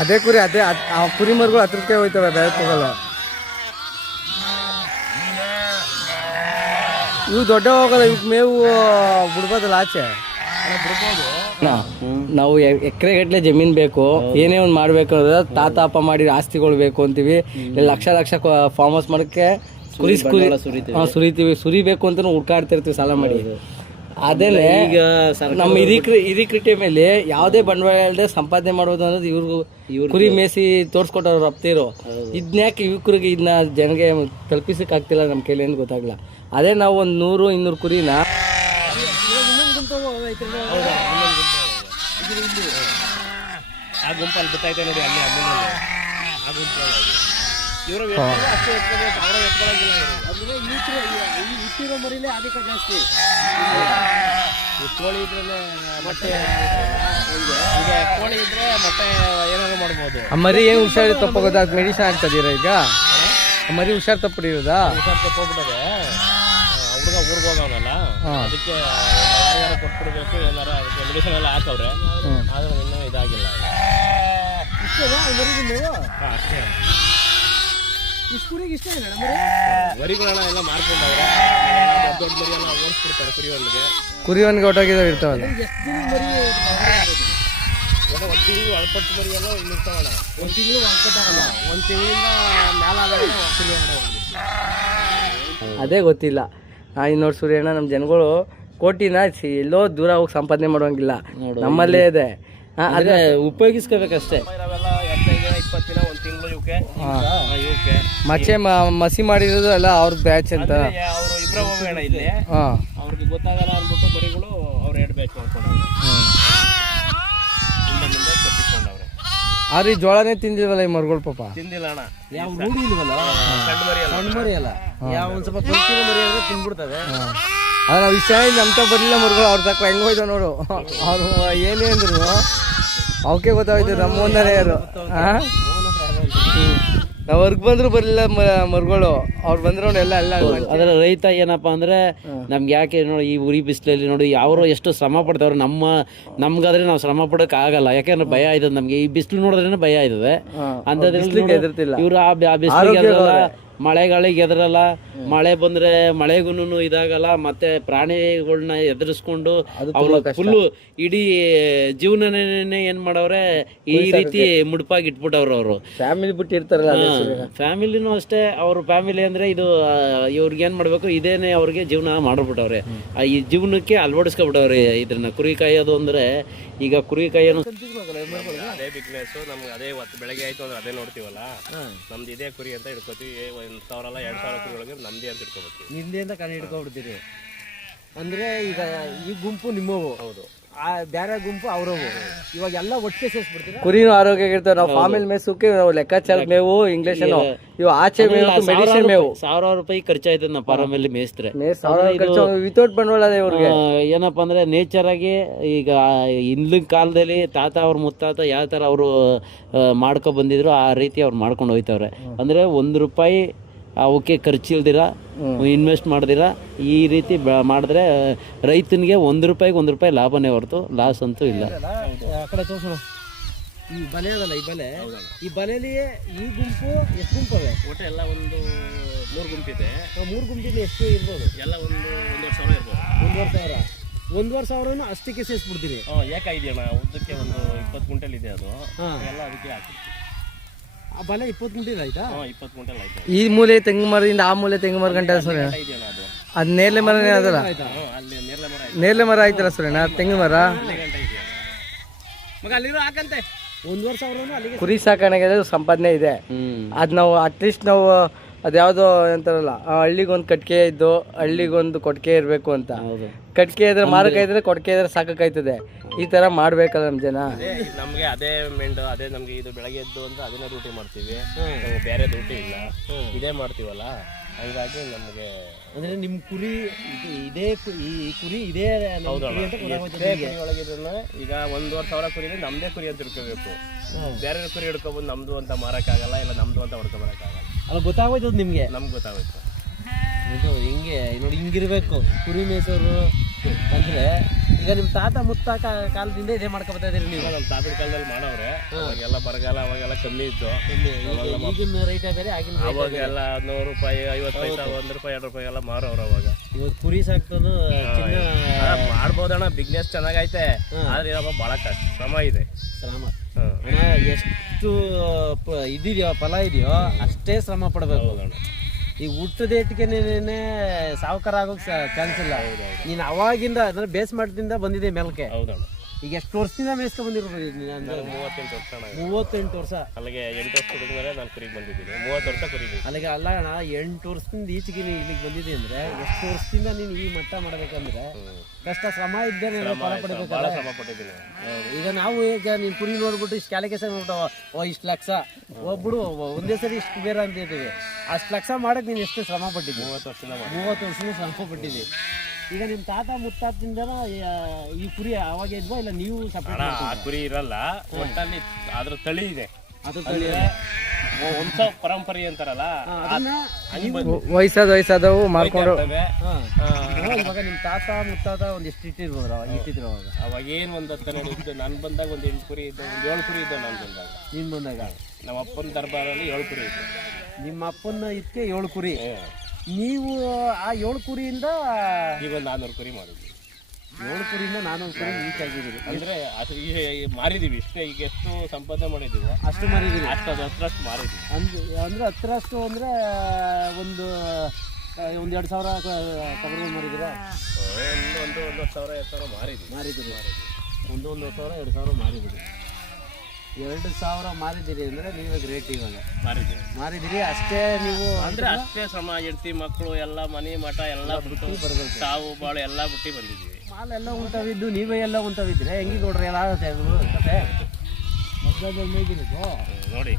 ಅದೇ ಕುರಿ ಅದೇ ಆ ಕುರಿ ಮರಿಗಳು ಹತ್ರಕ್ಕೆ ಹೋಯ್ತವೆ, ಬೇರೆ ಹೋಗಲ್ಲ. ಇವು ದೊಡ್ಡ ಹೋಗಲ್ಲ, ಇವ್ ಮೇವು ಬಿಡ್ಬೋದಲ್ಲ ಆಚೆ. ನಾವು ಎಕರೆ ಗಟ್ಟಲೆ ಜಮೀನ್ ಬೇಕು, ಏನೇ ಒಂದು ಮಾಡ್ಬೇಕು ಅಂದ್ರೆ ತಾತ ಅಪ್ಪ ಮಾಡಿ ಆಸ್ತಿಗಳು ಬೇಕು ಅಂತೀವಿ. ಲಕ್ಷ ಲಕ್ಷ ಫಾರ್ಮ್ ಹೌಸ್ ಮಾಡಕ್ಕೆ ಸುರಿತೀವಿ, ಸುರಿಬೇಕು ಅಂತ ಹುಡ್ಕಾಡ್ತಿರ್ತೀವಿ ಸಾಲ ಮಾಡಿ. ಅದೇನೆ ಈಗ ನಮ್ಮ ಹಿರಿಕೃಟೆ ಮೇಲೆ ಯಾವುದೇ ಬಂಡವಾಳ ಇಲ್ಲದೆ ಸಂಪಾದನೆ ಮಾಡೋದು ಅನ್ನೋದು ಇವ್ರು ಕುರಿ ಮೇಸಿ ತೋರ್ಸ್ಕೊಟ್ಟವ್ರು ರಪ್ತಿರು. ಇದನ್ಯಾಕೆ ಯುವಕರಿಗೆ ಇದನ್ನ ಜನಗೆ ಕಲ್ಪಿಸಕ್ ಆಗ್ತಿಲ್ಲ ನಮ್ಮ ಕೈಲಿ ಏನು ಗೊತ್ತಾಗಲ್ಲ. ಅದೇ ನಾವು ಒಂದು 100-200 ಕುರಿನ ಆ ಗುಂಪಲ್ಲಿ ಗೊತ್ತಾಯ್ತು ನೋಡಿ, ಅಲ್ಲಿ ಆ ಗುಂಪು ಇವರು ಹುಟ್ಟಿರೋ ಮರಿಲೇ ಅದಕ್ಕೆ ಜಾಸ್ತಿ ಕೋಳಿ ಇದ್ರೆ ಮೊಟ್ಟೆ, ಈಗ ಕೋಳಿ ಇದ್ರೆ ಮೊಟ್ಟೆ ಏನಾದ್ರು ಮಾಡ್ಬೋದು. ಆ ಮರಿ ಏನು ಹುಷಾರಿ ತಪ್ಪೋಗೋದು, ಅದು ಮೆಡಿಸಿನ್ ಆಗ್ತದೀರಾ ಈಗ? ಮರಿ ಹುಷಾರು ತಪ್ಪಿರೋದಾ? ಹುಷಾರು ತಪ್ಪೋಗ್ಬಿಟ್ಟದೆ. ಹುಡುಗ ಊರಿಗೆ ಹೋಗವನಲ್ಲ, ಅದಕ್ಕೆ ಯಾರು ಕೊಟ್ಬಿಡ್ಬೇಕು, ಏನಾರ ಅದಕ್ಕೆ ಮೆಡಿಸಿನ್ ಎಲ್ಲ ಹಾಕವ್ರೆ, ಆದ್ರೆ ಇನ್ನೂ ಇದಾಗಿಲ್ಲ. ಅಷ್ಟೇ ಮರಿಗಳನ್ನ ಎಲ್ಲ ಮಾರ್ಕೊಂಡವ್ರೆ, ದೊಡ್ಡ ಮರಿ ಎಲ್ಲ ಓಡಿಸ್ಬಿಡ್ತಾರೆ ಕುರಿವನ್ಗೆ ಹೊಟ್ಟೋಗಿದಾವೆ ಇರ್ತಾವಲ್ಲ. ಒಂದು ತಿಂಗಳು ಅಳ್ಪಟ್ಟು ಮರಿ ಎಲ್ಲ ಇರ್ತಾವಣ್ಣ. ಒಂದು ತಿಂಗಳು ಅಳ್ಪಟ್ಟಾಗಲ್ಲ, ಒಂದು ತಿಂಗಳಿಂದ ಅದೇ ಗೊತ್ತಿಲ್ಲ. ನೋಡಿ ಸೂರ್ಯಣ್ಣ, ನಮ್ಮ ಜನಗಳು ಕೋಟಿನ ಎಲ್ಲೋ ದೂರ ಹೋಗಿ ಸಂಪಾದನೆ ಮಾಡುವಂಗಿಲ್ಲ, ನಮ್ಮಲ್ಲೇ ಇದೆ. ಅದೇ ಉಪಯೋಗಿಸ್ಕೋಬೇಕಷ್ಟೇ. ಮಚ್ಚೆ ಮಸಿ ಮಾಡಿರೋದು ಎಲ್ಲ ಅವ್ರ ಬ್ಯಾಚ್ ಅಂತ ಅವರು ಇಬ್ಬರ ಹೋಗೋಣ ಇಲ್ಲಿ. ಅವ್ರಿಗೆ ಗೊತ್ತಾಗಲ್ಲ ಅಂದ್ಬಿಟ್ಟು ಮರಿಗಳು ಅವ್ರು 2 ಬ್ಯಾಚ್ ಮಾಡ್ಕೊಂಡವ್ರೆ, ಮುಂದೆ ತಪ್ಪಿಕೊಂಡವ್ರೆ. ಆದ್ರೆ ಈ ಜೋಳನೇ ತಿಂದಿಲ್ವಲ್ಲ ಈ ಮರಿಗಳು, ಪಾಪ ತಿಂದಿಲ್ಲ ಅಣ್ಣ. ಯಾವ ರೂಢಿ ಇಲ್ವಲ್ಲ, ಸಣ್ಣ ಮರಿ ಅಲ್ಲ, ಯಾವ ಒಂದ್ ಸ್ವಲ್ಪ ಪಂಚಿನ ಮರಿ ಅಂದ್ರೆ ತಿನ್ಬಿಡ್ತವೆ. ಅದ್ರ ನಾವು ಇಷ್ಟ ನಮ್ತ ಬರ್ಲಿಲ್ಲ ಮರಿಗಳು, ಅವ್ರ ತಕ್ಕ ಹೆಂಗ್ ಹೋಯ್ತು ನೋಡು. ಅವ್ರು ಏನೇ ಅಂದ್ರು ಅವಕ್ಕೆ ಗೊತ್ತಾಯ್ತು, ನಮ್ಮ ಒಂದನೇ ಯಾರು. ನಾವು ಹೊರ್ಗ್ ಬಂದ್ರು ಬರ್ಲಿಲ್ಲ ಮರುಗಳು, ಅವ್ರು ಬಂದ್ರು ಎಲ್ಲ ಎಲ್ಲ. ಅದರ ರೈತ ಏನಪ್ಪಾ ಅಂದ್ರೆ ನಮ್ಗೆ ಯಾಕೆ ನೋಡಿ ಈ ಉರಿ ಬಿಸಿಲಲ್ಲಿ ನೋಡಿ ಯಾರು ಎಷ್ಟು ಶ್ರಮ ಪಡ್ತಾವ್ರೆ. ನಮ್ಗಾದ್ರೆ ನಾವು ಶ್ರಮ ಪಡಕ್ ಆಗಲ್ಲ, ಯಾಕಂದ್ರೆ ಭಯ ಆಯ್ತದ ನಮ್ಗೆ. ಈ ಬಿಸಿಲು ನೋಡಿದ್ರೆ ಭಯ ಆಯ್ತದೆ ಅಂತದ್ರಲ್ಲಿ ಎದುರ್ತಿಲ್ಲ ಇವ್ರು. ಆ ಬಿಸಿಲಿಗೆ ಮಳೆಗಳಿಗೆ ಎದರಲ್ಲ, ಮಳೆ ಬಂದ್ರೆ ಮಳೆಗೂ ಇದಾಗಲ್ಲ, ಮತ್ತೆ ಪ್ರಾಣಿಗಳನ್ನ ಎದುರಿಸ್ಕೊಂಡು ಅವ್ರು ಫುಲ್ಲು ಇಡೀ ಜೀವನನೇ ಏನ್ ಮಾಡವ್ರೆ ಈ ರೀತಿ ಮುಡುಪಾಗಿ ಇಟ್ಬಿಟ್ಟವ್ರು. ಅವರು ಫ್ಯಾಮಿಲಿ ಬಿಟ್ಟು ಇರ್ತಾರಲ್ಲ, ಫ್ಯಾಮಿಲಿನೂ ಅಷ್ಟೇ. ಅವ್ರ ಫ್ಯಾಮಿಲಿ ಅಂದ್ರೆ ಇದು ಇವ್ರಿಗೆ ಏನ್ ಮಾಡ್ಬೇಕು, ಇದೇನೆ ಅವ್ರಿಗೆ ಜೀವನ ಮಾಡ್ಬಿಟ್ಟವ್ರೆ. ಈ ಜೀವನಕ್ಕೆ ಅಳವಡಿಸ್ಕೊಬಿಟ್ಟವ್ರೆ ಇದನ್ನ. ಕುರಿ ಕಾಯೋದು ಅಂದ್ರೆ ಈಗ ಕುರಿ ಕಾಯೋನು ಅದೇ ಬಿಸ್ನೆಸ್ ನಮ್ಗೆ. ಅದೇ ಬೆಳಗ್ಗೆ ಆಯ್ತು ಅಂದ್ರೆ ಅದೇ ನೋಡ್ತೀವಲ್ಲ, ನಮ್ದು ಇದೇ ಕುರಿ ಅಂತ ಹಿಡ್ಕೋತೀವಿ. 1,000 ಅಲ್ಲ 2,000 ಕುರಿ ಒಳಗೆ ನಮ್ದೇ ಅಂತ ಹಿಡ್ಕೋಬೇಕು. ನಿಂದೆ ಅಂತ ಕಣ್ಣು ಹಿಡ್ಕೊಬಿಡ್ತೀರಿ ಅಂದ್ರೆ. ಈಗ ಈ ಗುಂಪು ನಿಮ್ಮವು, ಹೌದು, ಆ ಬೇರೆ ಗುಂಪು ಅವ್ರವು. ಇವಾಗ ಎಲ್ಲ ಒಟ್ಟಿಗೆ ಸೇರಿಸ್ಬಿಡ್ತೀರಾ. ಕುರಿನೂ ಆರೋಗ್ಯ ಇರ್ತಾವೆ. ನಾವು ಫಾರ್ಮಲ್ ಮೇಸಕ್ಕೆ ಲೆಕ್ಕಾಚಾರ ಮೇವು ಇಂಗ್ಲಿಷ್ ಇವು ಆಚೆ ಮೇವು ಮೆಡಿಸಿನ್ ಮೇವು ₹1,000 ಖರ್ಚಾಯ್ತದ ನಮ್ಮ ಫಾರ್ಮಲ್ಲಿ ಮೇಯಿಸಿದ್ರೆ. ವಿತೌಟ್ ಬಂಡವಾಳ ಇವ್ರಿಗೆ. ಏನಪ್ಪಾ ಅಂದ್ರೆ ನೇಚರ್ ಆಗಿ ಈಗ ಹಿಂದಿನ ಕಾಲದಲ್ಲಿ ತಾತ ಅವ್ರ ಮುತ್ತಾತ ಯಾವ ತರ ಅವರು ಮಾಡ್ಕೊ ಬಂದಿದ್ರು ಆ ರೀತಿ ಅವ್ರು ಮಾಡ್ಕೊಂಡು ಹೋಯ್ತವ್ರೆ. ಅಂದ್ರೆ ₹1 ಅವಕ್ಕೆ ಖರ್ಚಿಲ್ದಿರ ಇನ್ವೆಸ್ಟ್ ಮಾಡ್ದಿರ ಈ ರೀತಿ ಮಾಡಿದ್ರೆ ರೈತನಿಗೆ ₹1 ಲಾಭನೇ ಹೊರತು ಲಾಸ್ ಅಂತೂ ಇಲ್ಲ. ಈ ಬಲೆ ಅದಲ್ಲ, ಈ ಬಲೆಯಲ್ಲಿ ಈ ಗುಂಪು ಎಷ್ಟು ಗುಂಪವೆ? ಒಟ್ಟು ಎಲ್ಲ ಒಂದು 3 ಗುಂಪಿದೆ. 3 ಗುಂಪಿಂದ ಎಷ್ಟು ಇರ್ಬೋದು? ಎಲ್ಲ 1,500 ಸಾವಿರ ಇರ್ಬೋದು. 1,500 1,500 ಅಷ್ಟಕ್ಕೆ ಸೇರಿಸ್ಬಿಡ್ತೀರಿ. ಏಕಾಯ್ದೆಯಣ್ಣ, ಉದ್ದಕ್ಕೆ ಒಂದು 20 ಕ್ವಿಂಟಲ್ ಇದೆ ಅದು. ಎಲ್ಲ ಅದಕ್ಕೆ ಹಾಕ್ತೀವಿ. ಆ ಬಲೆ 20 ಕ್ವಿಂಟಲ್ ಆಯ್ತಾ? 20 ಕ್ವಿಂಟಲ್ ಆಯ್ತು. ಈ ಮೂಲೆ ತೆಂಗು ಮರದಿಂದ ಆ ಮೂಲೆ ತೆಂಗು ಮರ ಗಂಟೆ ಸೂರ್ಯ ಅದು ನೇರಳೆ ಮರ ಅದಲ್ಲ, ನೇರಳೆ ಮರ ಆಯ್ತಲ್ಲ ಸೂರ್ಯಣ್ಣ, ತೆಂಗು ಮರ. ಕುರಿ ಸಾಕಾಣಿಕೆ ಸಂಪಾದನೆ ಇದೆ. ಅದ್ ನಾವು ಅಟ್ಲೀಸ್ಟ್ ನಾವು ಅದ್ಯಾವುದೋ ಅಂತಾರಲ್ಲ, ಹಳ್ಳಿಗೊಂದು ಕಟ್ಕೆ ಇದ್ದು ಹಳ್ಳಿಗೊಂದು ಕೊಟ್ಕೆ ಇರಬೇಕು ಅಂತ. ಕಟ್ಕೆ ಇದ್ರೆ ಮಾರಕ ಇದ್ರೆ ಕೊಟ್ಕೆ ಇದ್ರೆ ಸಾಕಾಯ್ತದೆ. ಈ ತರ ಮಾಡ್ಬೇಕಲ್ಲ ನಮ್ಮ ಜನ. ನಮ್ಗೆ ಅದೇ ಮೆಂಡು, ಅದೇ ನಮ್ಗೆ ಇದು ಬೆಳಗ್ಗೆ ಎದ್ದು ಅಂತ ಅದನ್ನ ಡ್ಯೂಟಿ ಮಾಡ್ತೀವಿ. ನಮ್ಗೆ ಬೇರೆ ಡ್ಯೂಟಿ ಇಲ್ಲ, ಇದೇ ಮಾಡ್ತೀವಲ್ಲ, ಹಂಗಾಗಿ ನಮ್ಗೆ ಅಂದ್ರೆ ನಿಮ್ ಕುರಿ ಇದೇ ಈ ಕುರಿ ಇದೇ ಒಳಗಿದ್ರನ್ನ ಈಗ 1,500 ಕುರಿ ನಮ್ದೇ ಕುರಿ ಅಂತ ಹಿಡ್ಕೋಬೇಕು. ಬೇರೆ ಕುರಿ ಹಿಡ್ಕೊಬೋದು ನಮ್ದು ಅಂತ ಮಾರಕ್ಕಾಗಲ್ಲ, ಇಲ್ಲ ನಮ್ದು ಅಂತ ಹೊಡ್ಕೊಬರಕ್ಕಾಗಲ್ಲ. ಅಲ್ಲ ಗೊತ್ತಾಗೋಯ್ತದ ನಿಮ್ಗೆ? ನಮ್ಗೆ ಗೊತ್ತಾಗೋಯ್ತು. ಇದು ಹಿಂಗೆ ನೋಡಿ ಹಿಂಗಿರ್ಬೇಕು ಕುರಿ ಮೇಸೋರು ಅಂದ್ರೆ. ಈಗ ನಿಮ್ಮ ತಾತ ಮುತ್ತ ಕಾಲದಿಂದ ಇದೇ ಮಾಡ್ಕೊಬತ್ತಾ ಇದೀರಿ ನೀವು? ನಮ್ಮ ತಾತನ ಕಾಲದಲ್ಲಿ ಮಾಡವ್ರೆ. ಅವಾಗೆಲ್ಲ ಬರಗಾಲ ಅವಾಗೆಲ್ಲ ಕಮ್ಮಿ ಇತ್ತು. ಈಗಿನ ರೈತ ಬೇರೆ ಆಗಿನ ಅವಾಗ ಎಲ್ಲ 100 ರೂಪಾಯಿ 50 ಪೈಸಾ 1 ರೂಪಾಯಿ 2 ರೂಪಾಯಿ ಎಲ್ಲ ಮಾರೋರು ಅವಾಗ. ಇವತ್ತು ಕುರಿ ಸಾಕ್ತನು ಮಾಡ್ಬೋದಣ್ಣ, ಬಿಸ್ನೆಸ್ ಚೆನ್ನಾಗೈತೆ. ಆದ್ರೆ ಏನಪ್ಪ ಭಾಳ ಕಷ್ಟ, ಶ್ರಮ ಇದೆ. ಶ್ರಮ ಅಣ್ಣ, ಎಷ್ಟು ಇದೆಯೋ ಫಲ ಇದೆಯೋ ಅಷ್ಟೇ ಶ್ರಮ ಪಡ್ಬೇಕು. ಈಗ ಹುಟ್ಟದೇಟ್ಗೆನೆ ಸಾವುಕಾರ ಆಗೋಕ್ ಚಾನ್ಸ್ ಇಲ್ಲ. ನೀನು ಅವಾಗಿಂದ ಅಂದ್ರೆ ಬೇಸ್ ಮಟ್ಟದಿಂದ ಬಂದಿದೆ ಮೇಲ್ಕೆ. ಹೌದಣ್ಣ. ಈಗ ಎಷ್ಟು ವರ್ಷದಿಂದ ಮೇಸ್ಕೊ ಬಂದಿರ್ಬೋದು? 38 ವರ್ಷ. 38 ವರ್ಷ. ಅಲ್ಲಿಗೆ 8 ವರ್ಷ ಹುಡುಗರೆ ನಾನು ಕುರಿಗೆ ಬಂದಿದ್ದೀನಿ. 30 ವರ್ಷ ಕುರಿಗೆ. ಅಲ್ಲಿಗೆ ಅಲ್ಲ ಅಣ್ಣ, 8 ವರ್ಷದಿಂದ ಈಚೆಗೆ ನೀನು ಇಲ್ಲಿಗೆ ಬಂದಿದೆ ಅಂದ್ರೆ ಎಷ್ಟು ವರ್ಷದಿಂದ ನೀನು ಈ ಮಟ್ಟ ಮಾಡ್ಬೇಕಂದ್ರೆ ಕಷ್ಟ ಶ್ರಮ ಇದ್ದೇನೆ ಫಲ ಪಡಿಬೇಕಲ್ಲ. ಶ್ರಮ ಪಟ್ಟಿದ್ದೀನಿ. ಈಗ ನಾವು ಈಗ ನೀನು ಕುರಿ ನೋಡ್ಬಿಟ್ಟು ಇಷ್ಟು ಕ್ಯಾಲಿಕೇಶನ್ ನೋಡ್ಬಿಟ್ಟು ಇಷ್ಟು ಲಕ್ಷ ಒಬ್ಬಡು ಒಂದೇ ಸರಿ ಇಷ್ಟು ಬೇರೆ ಅಂತಿದ್ದೀವಿ. ಅಷ್ಟು ಲಕ್ಷ ಮಾಡಕ್ಕೆ ನೀನು ಎಷ್ಟು ಶ್ರಮ ಪಟ್ಟಿದ್ದಿ? 30 ವರ್ಷದಿಂದ ಶ್ರಮ ಪಟ್ಟಿದ್ದಿ. ಈಗ ನಿಮ್ಮ ತಾತ ಮುತ್ತಾತಿಂದ ಈ ಕುರಿ ಅವಾಗ ಇದ್ವಾ ಇಲ್ಲ ನೀವು ಸಪರೇಟ್? ಆ ಕುರಿ ಇರಲ್ಲ ಒಟ್ಟಲ್ಲಿ, ಅದ್ರ ತಳಿ ಇದೆ. ಅದು ವಂಶ ಪರಂಪರೆ ಅಂತಾರಲ್ಲ, ವಯಸ್ಸಾದವು ಮಾರ್ಕೊಂಡು. ಇವಾಗ ನಿಮ್ಮ ತಾತ ಮುತ್ತಾತ ಒಂದು ಎಷ್ಟು ಇಟ್ಟಿದ್ರು ಅವಾಗ ಏನು ಒಂದು 12 ಇದ್ದು. ನಾನು ಬಂದಾಗ ಒಂದು 8 ಕುರಿ ಇದ್ದು, ಒಂದು 7 ಕುರಿ ಇದ್ದು. ನಾನು ಬಂದಾಗ, ನೀನು ಬಂದಾಗ ನಮ್ಮ ಅಪ್ಪನ ದರ್ಬಾರಲ್ಲಿ 7 ಕುರಿ ಇತ್ತು. ನಿಮ್ಮ ಅಪ್ಪನ ಇದಕ್ಕೆ 7 ಕುರಿ. ನೀವು ಆ 7 ಕುರಿಯಿಂದ ಈಗ ಒಂದು 400 ಕುರಿ ಮಾಡಿದ್ವಿ. 7 ಕುರಿಯಿಂದ 400 ಕುರಿ ರೀಚ್ ಆಗಿದ್ದೀವಿ ಅಂದ್ರೆ ಮಾರಿದೀವಿ ಇಷ್ಟೇ. ಈಗ ಎಷ್ಟು ಸಂಪಾದನೆ ಮಾಡಿದೀವಿ ಅಷ್ಟು ಮಾರಿದ್ದೀವಿ. ಅಷ್ಟು ಹತ್ರಷ್ಟು ಮಾರಿದ್ವಿ. ಅಂದ್ರೆ ಹತ್ತರಷ್ಟು ಅಂದ್ರೆ ಒಂದು 2,000 ತಗೊಂಡು ಮಾರಿದ್ದೀರಾ? ಒಂದು 1,000 ಮಾರಿದ್ದೀವಿ. 1,000 ಮಾರಿದ್ದೀರಿ. 2,000 ಮಾರಿದ್ದೀರಿ ಅಂದ್ರೆ ನೀವೇ ಗ್ರೇಟ್. ಇವಾಗ ಮಾರಿದ್ದೀರಿ ಅಷ್ಟೇ ನೀವು ಅಂದ್ರೆ ಅಷ್ಟೇ ಶ್ರಮ. ಹೆಂಡತಿ ಮಕ್ಕಳು ಎಲ್ಲ ಮನೆ ಮಠ ಎಲ್ಲ ಬಿಟ್ಟು ಬರ್ಬೇಕು. ತಾವು ಬಾಳು ಎಲ್ಲ ಬಿಟ್ಟು ಬಂದಿದ್ದೀವಿ. ಮಾಲ್ ಎಲ್ಲ ಉಂಟಾವಿದ್ದು ನೀವೇ ಎಲ್ಲ ಉಂಟಾವಿದ್ರೆ ಹೆಂಗೆ ಕೊಡ್ರಿ ಎಲ್ಲ ಕತೆ ನೋಡಿ.